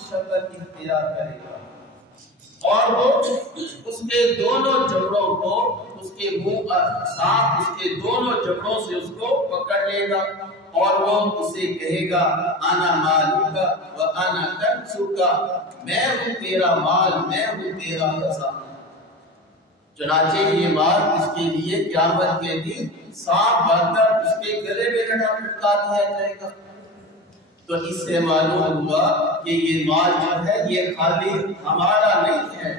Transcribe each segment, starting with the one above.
کی شکل اختیار کرے گا اور وہ اس کے دونوں جبڑوں کو اس کے منہ پر سانپ اس کے دونوں جبڑوں سے اس کو پکڑ لے گا اور وہ اسے کہے گا انا مالک و انا کنزک، میں ہوں تیرا مال، میں ہوں تیرا خزانہ۔ چنانچہ یہ مال اس کے لیے قیامت کے دن سانپ بن کر اس کے گلے میں لٹکا دیا جائے گا۔ تو اس سے معلوم ہوا کہ یہ مال جو ہے یہ خالی ہمارا نہیں ہے،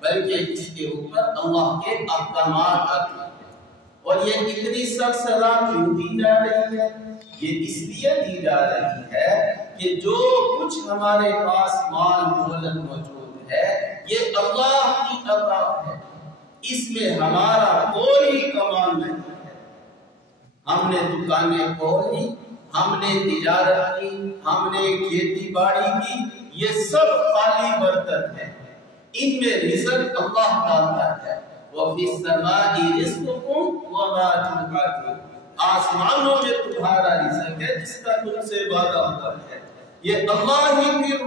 بلکہ اس کے اوپر اللہ کے احکامات آتے ہیں۔ اور یہ اتنی سخت سزا کیوں دی جا رہی ہے؟ یہ اس لیے دی جا رہی ہے کہ جو کچھ ہمارے پاس مال دولت موجود ہے یہ اللہ کی عطا ہے، اس میں ہمارا کوئی کمال نہیں ہے۔ ہم نے دکانیں کھولی، ہم نے تجارت کی، ہم نے کھیتی باڑی کی، یہ سب خالی برتن ہے، ان میں رزق اللہ ڈالتا ہے۔ وَفِي السَّمَاءِ رِزْقُكُمْ وَمَا تُوعَدُونَ، آسمانوں میں تمہارا رزق ہے جس کا تم سے وعدہ ہوا ہے۔ یہ اللہ ہی پھر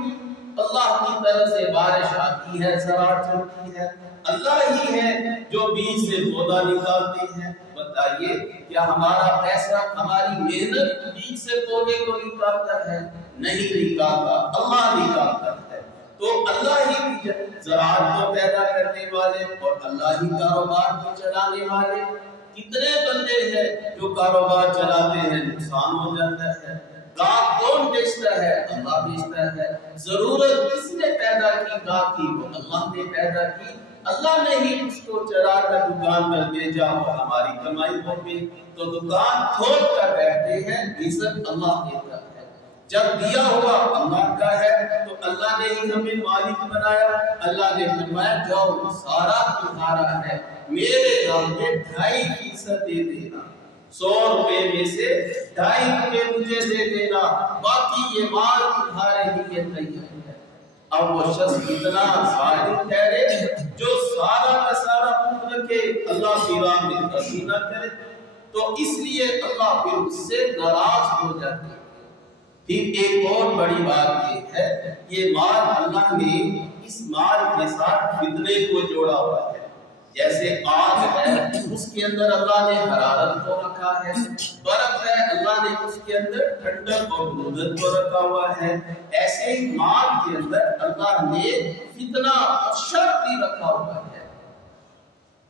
اللہ کی طرف سے بارش آتی ہے، زراعت چلتی ہے، اللہ ہی ہے جو بیج سے پودا نکالتے ہیں۔ بتائیے کیا ہمارا پیسہ، ہماری محنت بیج سے پودے کو نکالتا ہے؟ نہیں نکالتا، اللہ نکالتا ہے۔ تو اللہ ہی زراعت کو پیدا کرنے والے اور اللہ ہی کاروبار کو چلانے والے۔ کتنے بندے ہیں جو کاروبار چلاتے ہیں نقصان ہو جاتا ہے، گاہ کون بیچتا ہے؟ اللہ بیچتا ہے۔ ضرورت کس نے پیدا کی گاہ کی؟ وہ اللہ نے پیدا کی، اللہ نے ہی اس کو چلا کر دکان پر بھیجا اور ہماری کمائی ہو گئی۔ تو دکان کھول کر بیٹھتے ہیں، رزق اللہ دیتا ہے، جب دیا ہوا اللہ کا ہے تو اللہ نے ہی ہمیں مالک بنایا۔ اللہ نے فرمایا جاؤ سارا تمہارا ہے، میرے نام میں 2.5% دے دینا، 100 روپے میں سے 2.5 روپے مجھے دے دینا، باقی یہ مال تمہارے لیے تیار ہے۔ اب وہ شخص اتنا ظالم ٹھہرے جو سارا کا سارا خود رکھے، اللہ کی راہ میں خرچ نہ کرے، تو اس لیے اللہ پھر اس سے ناراض ہو جاتا ہے۔ پھر ایک اور بڑی بات یہ ہے، یہ مال اللہ نے اس مال کے ساتھ فتنے کو جوڑا ہوا ہے۔ جیسے آگ ہے، اس کے اندر اللہ نے حرارت کو رکھا ہے، برف ہے، اللہ نے اس کے اندر ٹھنڈک اور برودت کو رکھا ہوا ہے، ایسے ہی مال کے اندر اللہ نے فتنہ اور شر بھی رکھا ہوا ہے۔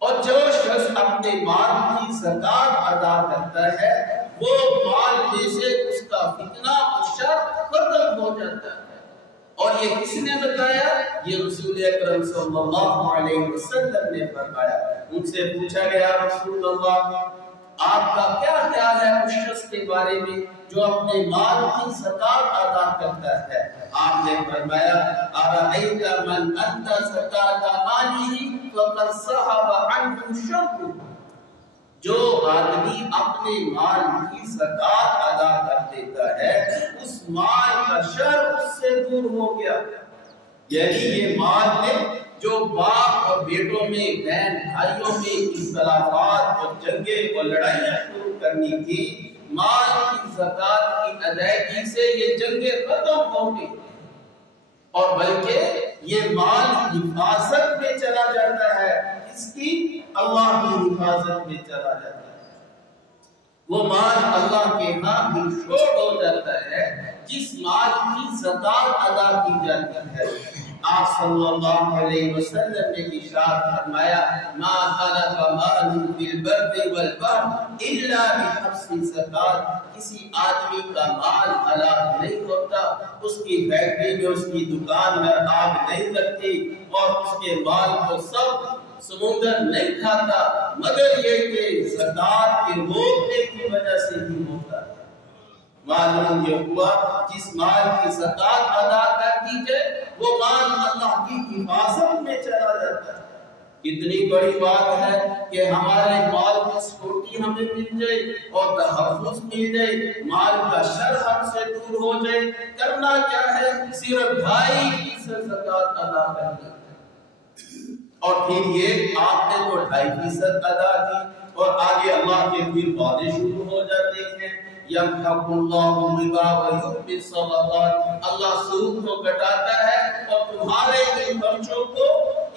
اور جو شخص اپنے مال کی زکات ادا کرتا ہے وہ مال میں سے اس کا فتنہ اور شر ختم ہو جاتا ہے۔ اور یہ کس نے بتایا؟ یہ رسول اکرم صلی اللہ علیہ وسلم نے فرمایا۔ ان سے پوچھا گیا رسول اللہ آپ کا کیا خیال ہے اس شخص کے بارے میں جو اپنے مال کی زکات ادا کرتا ہے؟ آپ نے فرمایا ارأیت من ادى زکات ماله فقد ذهب عنه شره، جو آدمی اپنے مال کی زکات ادا کر دیتا ہے اس مال کا شر اس سے دور ہو گیا۔ یعنی یہ مال نے جو باپ اور بیٹوں میں، بہن بھائیوں میں اختلافات اور جنگیں اور لڑائیاں شروع کرنی تھی، مال کی زکات کی ادائیگی سے یہ جنگیں ختم ہو گئی، اور بلکہ یہ مال حفاظت میں چلا جاتا ہے، اس کی اللہ کی حفاظت میں چلا جاتا ہے۔ وہ مال اللہ کے ہاں بھی شور ہو جاتا ہے جس مال کی زکات ادا کی جاتی ہے۔ آپ صلی اللہ علیہ وسلم نے ارشاد فرمایا ما خلق مال فی البر والبحر الا بحبس الزکات، کسی آدمی کا مال ہلاک نہیں ہوتا، اس کی فیکٹری میں، اس کی دکان میں آگ نہیں لگتی اور اس کے مال کو سب سمندر نہیں کھاتا، مگر یہ کہ زکات کے روکنے کی وجہ سے ہی ہوتا ہے۔ معلوم یہ ہوا جس مال کی زکات ادا کر دی جائے وہ مال اللہ کی حفاظت میں چلا جاتا ہے۔ اتنی بڑی بات ہے کہ ہمارے مال کی سکیورٹی ہمیں مل جائے اور تحفظ مل جائے، مال کا شر ہم سے دور ہو جائے، کرنا کیا ہے؟ صرف 2.5% زکات ادا کرنا ہے۔ اور پھر یہ آپ نے تو 2.5% ادا کی اور آگے اللہ کے پھر وعدے شروع ہو جاتے ہیں، یمحق اللہ الربا ویربی الصدقات، اللہ سود کو گھٹاتا ہے اور تمہارے ان خرچوں کو،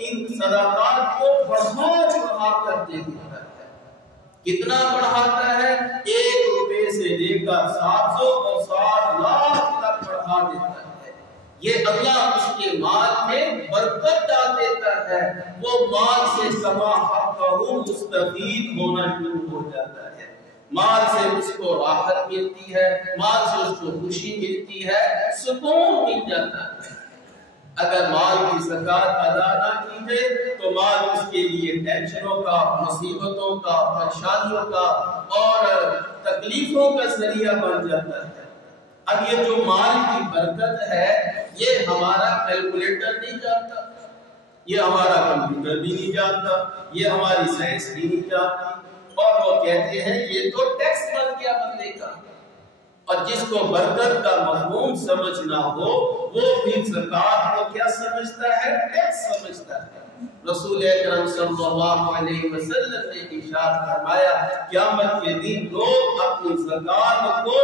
ان صدقات کو بڑھا کر دے دیتا ہے۔ کتنا بڑھاتا ہے؟ 1 روپے سے لے کر 700 اور 7 لاکھ تک بڑھا دیتا ہے۔ یہ اللہ اس کے مال میں برکت ڈال دیتا ہے، وہ مال سے کما حقہ مستفید ہونا شروع ہو جاتا ہے، مال سے اس کو راحت ملتی ہے، مال سے اس کو خوشی ملتی ہے، سکون مل جاتا ہے۔ اگر مال کی زکات ادا نہ کی جائے تو مال اس کے لیے ٹینشنوں کا، مصیبتوں کا، پریشانیوں کا اور تکلیفوں کا ذریعہ بن جاتا ہے۔ اب یہ جو مال کی برکت ہے یہ ہمارا کیلکولیٹر نہیں جانتا، یہ ہمارا کمپیوٹر بھی نہیں جانتا، یہ ہماری سائنس بھی نہیں جانتی، اور وہ کہتے ہیں یہ تو ٹیکس بن گیا بندے کا۔ اور جس کو برکت کا مفہوم سمجھنا ہو وہ بھی زکات کو کیا سمجھتا ہے؟ ٹیکس سمجھتا ہے۔ رسول اکرم صلی اللہ علیہ وسلم نے ارشاد فرمایا قیامت کے دن لوگ اپنی زکات کو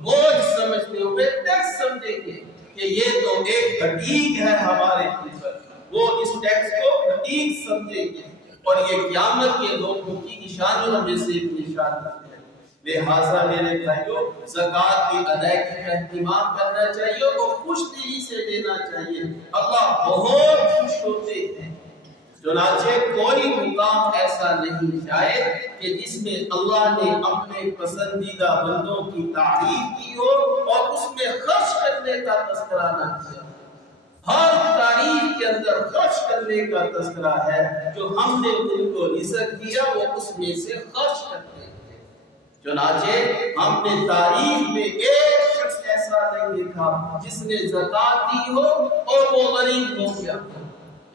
بوجھ سمجھتے ہوئے ٹیکس سمجھیں گے کہ یہ تو ایک حقیق ہے ہمارے اوپر، وہ اس ٹیکس کو حقیق سمجھیں گے، اور یہ قیامت کے لوگوں کی نشانیوں میں سے ایک نشانی ہے۔ لہٰذا میرے بھائیوں زکات کی ادائیگی کا اہتمام کرنا چاہیے اور خوش دلی سے دینا چاہیے، اللہ بہت خوش ہوتے ہیں۔ چنانچہ کوئی مقام ایسا نہیں شاید کہ جس میں اللہ نے اپنے پسندیدہ بندوں کی تعریف کی ہو اور اس میں خرچ کرنے کا تذکرہ نہ کیا۔ ہر تعریف کے اندر خرچ کرنے کا تذکرہ ہے، جو ہم نے ان کو رزق دیا وہ اس میں سے خرچ کرتے ہیں۔ چنانچہ ہم نے تاریخ میں ایک شخص ایسا نہیں دیکھا جس نے زکات دی ہو اور وہ غریب ہو گیا،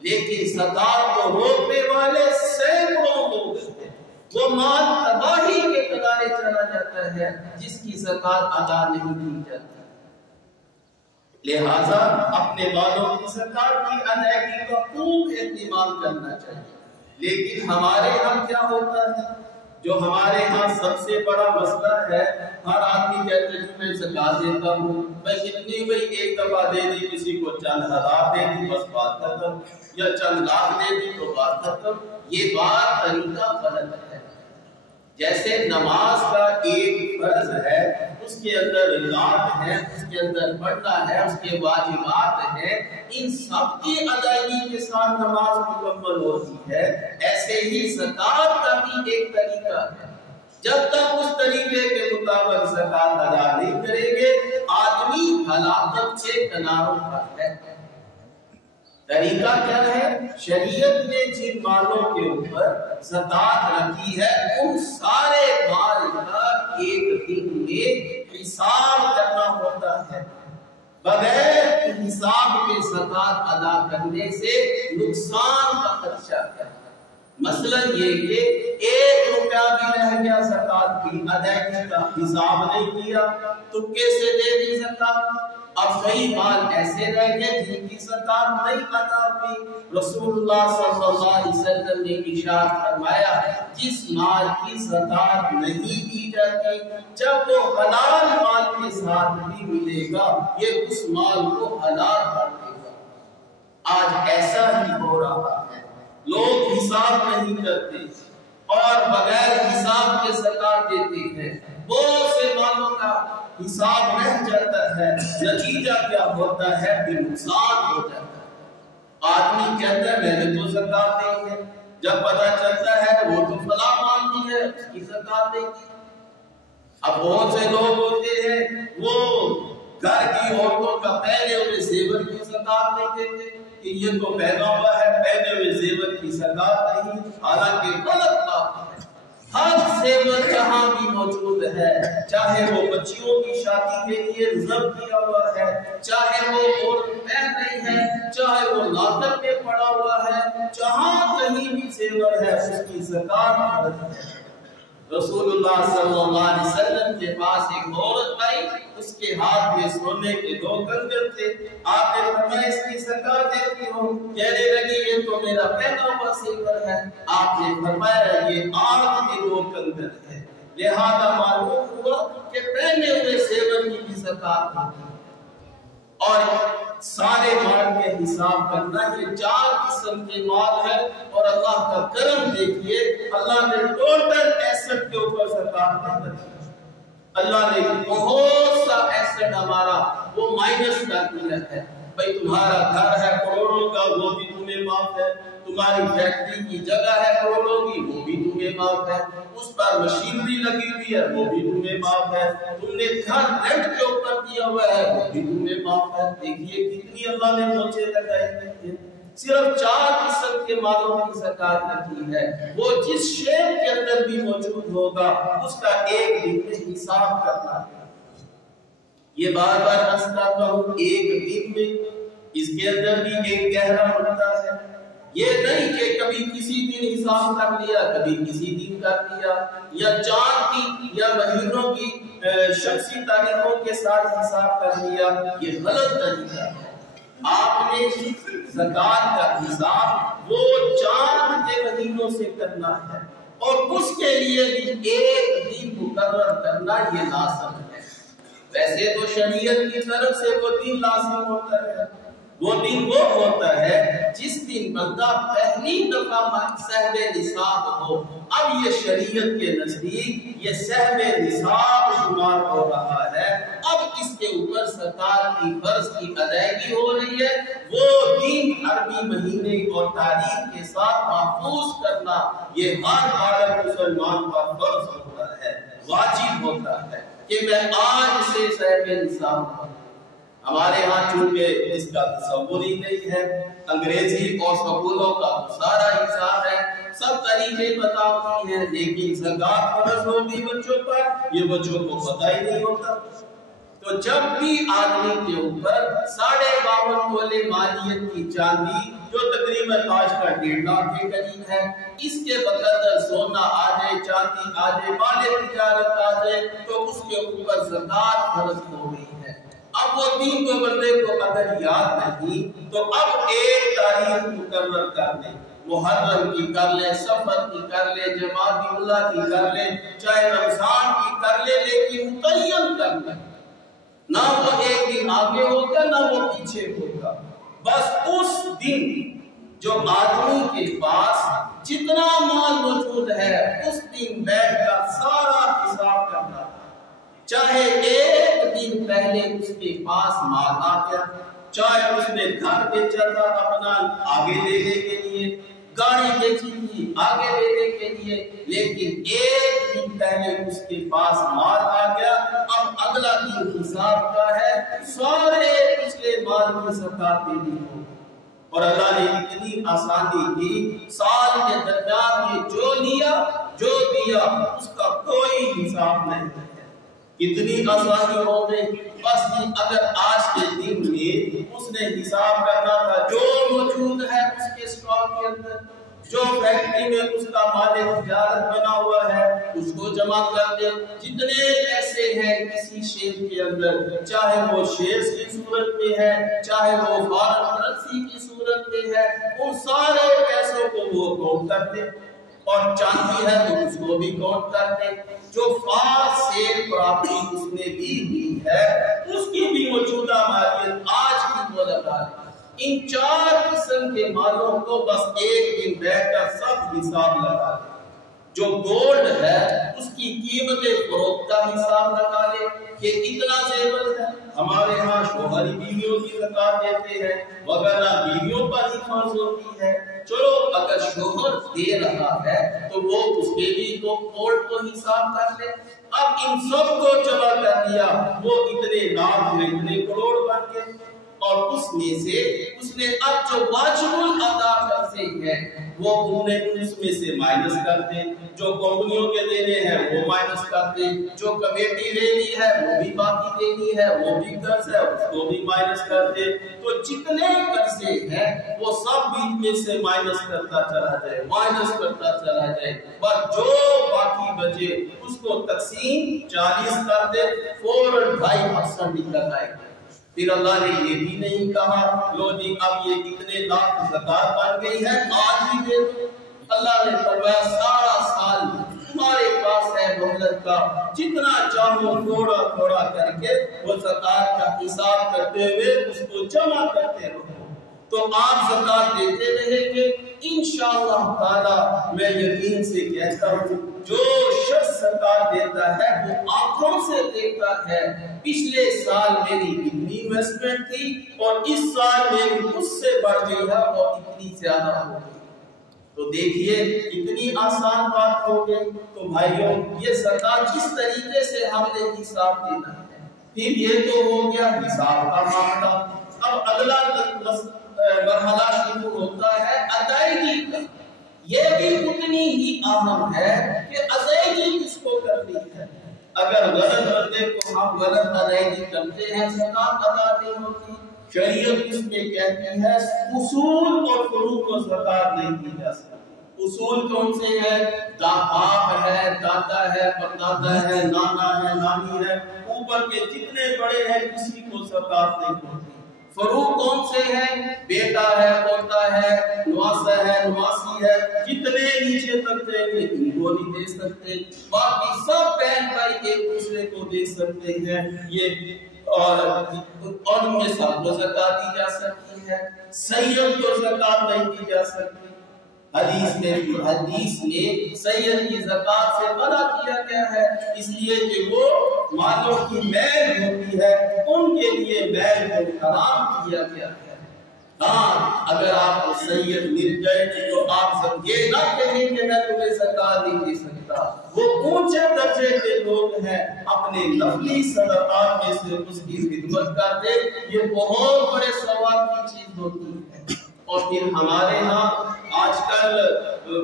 لیکن زکات کو روکنے والے سینکڑوں لوگ ہیں، وہ مال تباہی کے کنارے چلا جاتا ہے جس کی زکات ادا نہیں کی جاتی۔ لہذا اپنے مالوں کی زکات کی ادائیگی کا خوب اہتمام کرنا چاہیے۔ لیکن ہمارے ہاں کیا ہوتا ہے؟ جو ہمارے ہاں سب سے بڑا مسئلہ ہے، ہر آدمی کہتے ہیں میں زکات دیتا ہوں، میں کتنی بھئی ایک دفعہ دے دی، کسی کو چند ہزار دے دی بس بات ختم، یا چند لاکھ دے دی تو بات ختم۔ یہ بات طریقہ غلط ہے۔ جیسے نماز کا ایک فرض ہے، اس کے اندر رکعات ہے، اس کے اندر پڑھنا ہے، اس کے واجبات ہیں، ان سب کی ادائیگی کے ساتھ نماز مکمل ہوتی ہے، ایسے ہی زکات کا بھی ایک طریقہ ہے۔ جب تک اس طریقے کے مطابق زکات ادا نہیں کریں گے آدمی ہلاکت کے کناروں پر ہے۔ طریقہ کیا ہے؟ شریعت نے جن مالوں کے اوپر زکات رکھی ہے ان سارے مال کا ایک دن میں حساب کرنا ہوتا ہے۔ بغیر حساب کے زکات ادا کرنے سے نقصان کا خدشہ ہے۔ مثلا یہ کہ 1 روپیہ بھی رہ گیا زکات کی ادائیگی کا حساب نہیں کیا، تکے سے دے دی زکات۔ اب کئی مال ایسے رہ گئے جن کی زکات نہیں ادا ہوئی۔ رسول اللہ صلی اللہ علیہ وسلم نے ارشاد فرمایا جس مال کی زکات نہیں دی جاتی جب وہ حلال مال کے ساتھ بھی ملے گا یہ اس مال کو حلال کر دے گا۔ آج ایسا ہی ہو رہا ہے، لوگ حساب نہیں کرتے اور بغیر حساب کے زکات دیتے ہیں، بہت سے مالوں کا حساب رہ جاتا ہے، نتیجہ کیا ہوتا ہے؟ بھی نقصان ہو جاتا ہے۔ آدمی کہتا ہے میں نے تو زکات دی ہے، جب پتہ چلتا ہے وہ تو فلاں مال دی ہے اس کی زکات نہیں دی۔ اب بہت سے لوگ ہوتے ہیں وہ گھر کی عورتوں کا پہنے ہوئے زیور کی زکات نہیں دیتے کہ یہ تو پہنا ہوا ہے، پہنے ہوئے زیور کی زکات نہیں، حالانکہ غلط بات ہے۔ ہر زیور جہاں بھی موجود ہے، چاہے وہ بچیوں کی شادی کے لیے ریزرو کیا ہوا ہے، چاہے وہ عورت پہن رہی ہے، چاہے وہ لاکر میں پڑا ہوا ہے، جہاں کہیں بھی زیور ہے اس کی زکات فرض ہے۔ رسول اللہ صلی اللہ علیہ وسلم کے پاس ایک عورت آئی، اس کے ہاتھ میں سونے کے 2 کنگن تھے، آپ نے فرمایا اس کی زکات دیتی ہو؟ کہنے لگی یہ تو میرا پہنا ہوا زیور ہے۔ آپ نے فرمایا یہ آگ کے 2 کنگن ہیں، لہذا معلوم ہوا کہ پہنے ہوئے زیور کی بھی زکات ہوتی ہے۔ اور سارے مال کے حساب کرنا. یہ 4 قسم کے مال ہے اور اللہ کا کرم دیکھیے اللہ نے ٹوٹل ایسٹ کے اوپر زکات نہیں رکھی. اللہ نے بہت سا ایسٹ ہمارا وہ مائنس کر دیا ہے. بھائی تمہارا گھر ہے کروڑوں کا وہ بھی تمہیں معاف ہے, تمہاری فیکٹری کی جگہ ہے کروڑوں کی وہ بھی تمہیں معاف ہے, اس پر مشینری لگی ہوئی ہے وہ بھی تمہیں معاف ہے, تم نے گھر رینٹ کے اوپر دیا ہوا ہے وہ بھی تمہیں معاف ہے. دیکھیے کتنی اللہ نے موجے لگائی ہیں. صرف 4 قسم کے مالوں کی زکات رکھی ہے. وہ جس شے کے اندر بھی موجود ہوگا اس کا ایک دن میں حساب کرنا ہے. یہ بار بار عرض کرتا ہوں ایک دن میں اس کے اندر بھی ایک گہرا ہوتا ہے. یہ نہیں کہ کبھی کسی دن حساب کر لیا کبھی کسی دن کر لیا یا چاند کی یا مہینوں کی شخصی تاریخوں کے ساتھ حساب کر لیا. یہ غلط طریقہ ہے. آپ نے زکات کا حساب وہ چاند کے مہینوں سے کرنا ہے اور اس کے لیے بھی ایک دن مقرر کرنا یہ لازم ہے. ویسے تو شریعت کی طرف سے وہ دن لازم ہوتا ہے. وہ دن وہ ہوتا ہے جس دن بندہ پہلی دفعہ صاحب نصاب ہو. اب یہ شریعت کے نزدیک یہ صاحب نصاب شمار ہو رہا ہے. اب اس کے اوپر زکات کی فرض کی ادائیگی ہو رہی ہے. وہ دن عربی مہینے اور تاریخ کے ساتھ محفوظ کرنا یہ ہر عالم مسلمان کا فرض ہوتا ہے, واجب ہوتا ہے کہ میں آج سے صاحب نصاب ہوں. ہمارے ہاں چونکہ اس کا تصور ہی نہیں ہے, انگریزی اور سکولوں کا سارا حساب ہے, سب طریقے پتہ ہوتی ہیں, لیکن زکات فرض ہوگی بچوں پر یہ بچوں کو پتہ ہی نہیں ہوتا. تو جب بھی آدمی کے اوپر 52.5 تولے مالیت کی چاندی جو تقریباً آج کا 1.5 لاکھ کے قریب ہے, اس کے بقدر سونا آ جائے, چاندی آ جائے, مال تجارت آ جائے تو اس کے اوپر زکات فرض ہو گئی ہے. اب وہ دین کو بندے کو اگر یاد نہیں تو اب ایک تاریخ مقرر کر دیں, محرم کی کر لے, سفر کی کر لے, جمادی الاولیٰ کی کر لے, چاہے رمضان کی کر لے, لیکن متعین کر لے. نہ وہ ایک دن آگے ہوگا نہ وہ پیچھے ہوگا. بس اس دن جو آدمی کے پاس جتنا مال موجود ہے اس دن بیٹھ کر سارا حساب کرنا. چاہے ایک دن پہلے اس کے پاس مال آ گیا, چاہے اس نے گھر بیچا تھا اپنا آگے لینے کے لیے, گاڑی بیچی تھی آگے لینے کے لیے, لیکن ایک دن پہلے اس کے پاس مال آ گیا. اب اگلا دن حساب کا ہے, سارے پچھلے مال کی زکات دینی ہو. اور اللہ نے اتنی آسانی دی, سال کے درمیان میں جو لیا جو دیا اس کا کوئی حساب نہیں ہے. اتنی آسانی ہو گئی. بس اگر آج کے دن میں اس نے حساب کرنا تھا جو موجود ہے اس کے اسٹاک کے اندر, جو فیکٹری میں اس کا مال تجارت بنا ہوا ہے اس کو جمع کر دے. جتنے پیسے ہیں کسی شیئر کے اندر, چاہے وہ شیئرز کی صورت میں ہے چاہے وہ فارن کرنسی کی صورت میں ہے, ان سارے پیسوں کو وہ کاؤنٹ کر دے. اور چاندی ہے تو اس کو بھی کاؤنٹ کر دے. جو فار سیل پراپرٹی اس نے دی ہوئی ہے اس کی بھی موجودہ مالیت آج کی وہ لگا دے. ان 4 قسم کے مالوں کو بس ایک دن بیٹھ کر سب حساب لگا دے. جو گولڈ ہے اس کی قیمت فروخت کا حساب لگا لے کہ اتنا زیور ہے. ہمارے ہاں شوہر بیویوں کی زکات دیتے ہیں وغیرہ, بیویوں پر ہی فرض ہوتی ہے. چلو اگر شوہر دے رہا ہے تو وہ اس کے بھی تو گولڈ کو حساب کر لے. اب ان سب کو جمع کر دیا, وہ اتنے لاکھ میں اتنے کروڑ بن گئے. اور اس میں سے اس نے اب جو واجب الادا قرضے ہیں وہ انہیں اس میں سے مائنس کر دیں, جو کمپنیوں کے دینے ہیں وہ مائنس کر دیں, جو کمیٹی لینی ہے وہ بھی باقی دینی ہے وہ بھی قرض ہے اس کو بھی مائنس کر دے. تو جتنے قرضے ہیں وہ سب بیچ میں سے مائنس کرتا چلا جائے, مائنس کرتا چلا جائے, بس جو باقی بچے اس کو تقسیم 40 کر دے, فوراً 2.5% نکل آئے. پھر اللہ نے یہ بھی نہیں کہا لو جی اب یہ کتنے لاکھ زکات بن گئی ہے آج ہی دے دو. اللہ نے فرمایا سارا سال تمہارے پاس ہے مہلت کا, جتنا چاہو تھوڑا تھوڑا کر کے وہ زکات کا حساب کرتے ہوئے اس کو جمع کرتے رہو. تو آپ زکات دیتے رہیں گے انشاءاللہ تعالی میں یقین سے کہتا ہوں جو شخص زکات دیتا ہے وہ آنکھوں سے دیتا ہے پچھلے سال میری اتنی انویسٹمنٹ تھی اور اس سال میری اس سے بڑھ گئی ہے اور اتنی زیادہ ہو گئی. تو دیکھیے کتنی آسان بات ہو گئی. تو بھائیوں یہ زکات کس طریقے سے ہم نے حساب دینا ہے. پھر یہ تو ہو گیا حساب کا معاملہ. اب اگلا مرحلہ شروع ہوتا ہے ادائیگی کا. یہ بھی اتنی ہی اہم ہے کہ ادائیگی کس کو کرنی ہے. اگر غلط بندے کو ہم غلط ادائیگی کرتے ہیں زکات ادا نہیں ہوتی. شریعت اس میں کہتی ہے اصول اور فروع کو زکات نہیں دی جا سکتی. اصول کون سے ہیں؟ باپ ہے، دادا ہے، پردادا ہے، نانا ہے، نانی ہے، اوپر کے جتنے بڑے ہیں کسی کو زکات نہیں ہوتی. فروع کون سے ہیں؟ بیٹا ہے، پوتا ہے، نواسا ہے، نواسی ہے، جتنے نیچے تک جائیں گے ان کو نہیں دے سکتے. باقی سب بہن بھائی ایک دوسرے کو دے سکتے ہیں. یہ اور ان میں سب کو زکات دی جا سکتی ہے. سید کو زکات نہیں دی جا سکتی. حدیث میں سید کی زکات سے منع کیا گیا ہے اس لیے کہ وہ مالوں کی میل ہوتی ہے ان کے لیے میل کو حرام کیا گیا ہے. ہاں اگر آپ کو سید مل جائے تو آپ یہ نہ کہیں کہ میں تمہیں زکات نہیں دے سکتا. وہ اونچے درجے کے لوگ ہیں اپنے نفلی صدقات میں سے اس کی خدمت کرتے. یہ بہت بڑے ثواب کی چیز ہوتی ہے. اور پھر ہمارے ہاں آج کل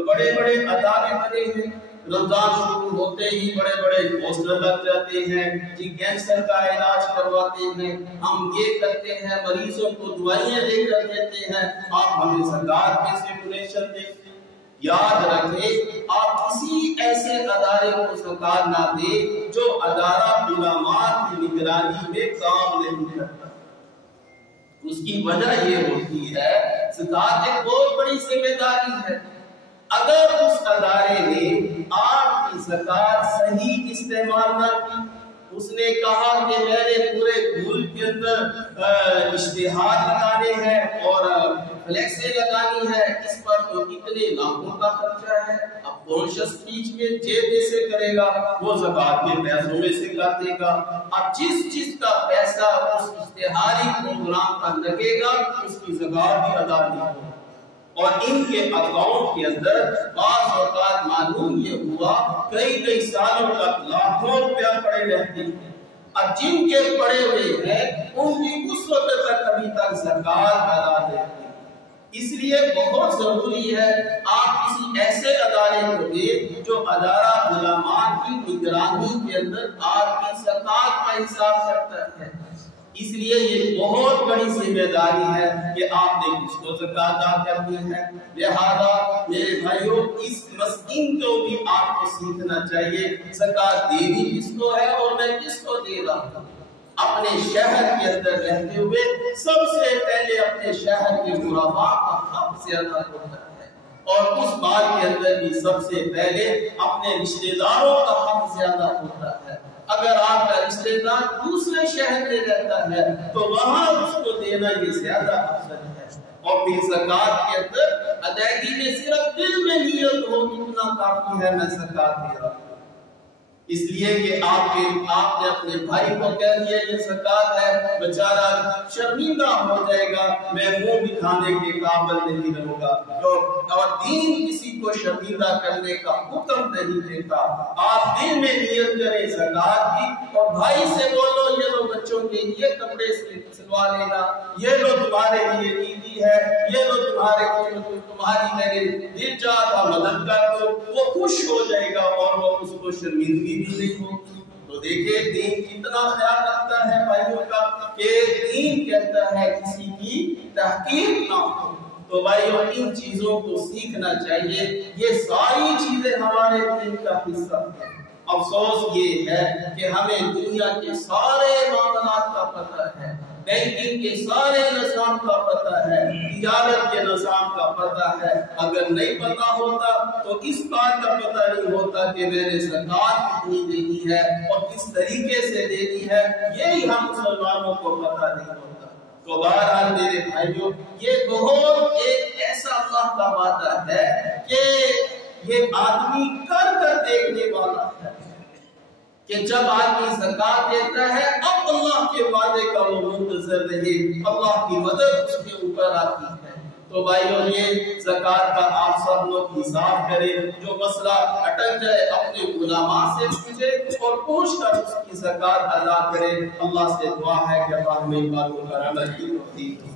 بڑے بڑے ادارے بنے ہیں. رمضان شروع ہوتے ہی بڑے بڑے پوسٹر لگ جاتے ہیں جی کینسر کا علاج کرواتے ہیں، ہم یہ کرتے ہیں، مریضوں کو دوائیاں دے کر دیتے ہیں، آپ ہمیں زکات میں سے ڈونیشن دیں. یاد رکھیں آپ کسی ایسے ادارے کو زکات نہ دیں جو ادارہ علماء کی نگرانی میں کام نہیں کرتا. اس کی وجہ یہ ہوتی ہے زکات ایک بہت بڑی ذمہ داری ہے. اگر اس ادارے نے آپ کی زکات صحیح استعمال نہ کی، اس نے کہا کہ میں نے پورے ملک کے اندر اشتہار لگانے ہیں اور فلیکسیں لگانی ہے، اس پر تو اتنے لاکھوں کا خرچہ ہے. اب کون شخص بیچ میں جیب سے کرے گا؟ وہ زکات کے پیسوں میں سے کر دے گا. اب جس چیز کا پیسہ اس اشتہاری پروگرام پر لگے گا اس کی زکات بھی ادا نہیں ہوگی. اور ان کے اکاؤنٹ کے اندر بعض اوقات معلوم یہ ہوا کئی سالوں تک لاکھوں روپیہ پڑے رہتے ہیں. اب جن کے پڑے ہوئے ہیں ان کی اس وقت تک ابھی تک زکات ادا نہیں ہوئی. اس لیے بہت ضروری ہے آپ کسی ایسے ادارے کو دیں جو ادارہ علماء کی نگرانی کے اندر آپ کی زکات کا حساب کرتا ہے. اس لیے یہ بہت بڑی ذمہ داری ہے کہ آپ نے کس کو زکات ادا کرنی ہے. لہذا میرے بھائیوں اس مسئلے کو بھی آپ کو سیکھنا چاہیے. زکات دینی کس کو ہے اور میں کس کو دے رہا ہوں. اپنے شہر کے اندر رہتے ہوئے سب سے پہلے اپنے شہر کے غرباء کا حق زیادہ ہوتا ہے اور اس بات کے اندر بھی سب سے پہلے اپنے رشتہ داروں کا حق زیادہ ہوتا ہے. اگر آپ کا رشتہ دار دوسرے شہر میں رہتا ہے تو وہاں اس کو دینا یہ زیادہ افضل ہے. اور پھر زکات کے اندر ادائیگی میں صرف دل میں نیت ہو اتنا کافی ہے میں زکات دے رہا ہوں. اس لیے کہ آپ نے اپنے بھائی کو کہہ دیا یہ زکات ہے، بیچارہ شرمندہ ہو جائے گا، میں منہ دکھانے کے قابل نہیں رہوں گا. اور دین کسی کو شرمندہ کرنے کا حکم نہیں دیتا. آپ دل میں نیت کریں زکات کی اور بھائی سے بولو یہ لو بچوں کے لیے کپڑے سلوا لینا، یہ لو تمہارے لیے عیدی ہے، یہ لو تمہاری میرے دل چاہتا مدد کر دو. وہ خوش ہو جائے گا اور وہ اس کو شرمندگی بھی نہیں ہوگی. تو دیکھیں دین کتنا خیال رکھتا ہے بھائیوں کا کہ دین کہتا ہے کسی کی تحقیر نہ ہو. تو بھائیوں ان چیزوں کو سیکھنا چاہیے. یہ ساری چیزیں ہمارے دین کا حصہ ہیں. افسوس یہ ہے کہ ہمیں دنیا کے سارے معاملات کا پتہ ہے، بینکنگ کے سارے نظام کا پتہ ہے، تجارت کے نظام کا پتہ ہے. اگر نہیں پتہ ہوتا تو اس بات کا پتہ نہیں ہوتا کہ میں نے زکات کتنی دینی ہے اور کس طریقے سے دینی ہے. یہی ہم مسلمانوں کو پتہ نہیں ہوتا. تو بہرحال میرے بھائیوں، یہ بہت ایک ایسا اللہ کا وعدہ ہے کہ یہ آدمی کر دیکھنے والا ہے کہ جب آدمی زکات دیتا ہے اب اللہ کے وعدے کا وہ منتظر رہے، اللہ کی مدد اس کے اوپر آتی ہے۔ تو بھائیوں، یہ زکات کا آپ سب لوگ حساب کریں، جو مسئلہ اٹک جائے اپنے علماء سے پوچھے اور پوچھ کر اس کی زکات ادا کریں۔ اللہ سے دعا ہے کہ اللہ ہمیں باتوں پر عمل کی توفیق دے۔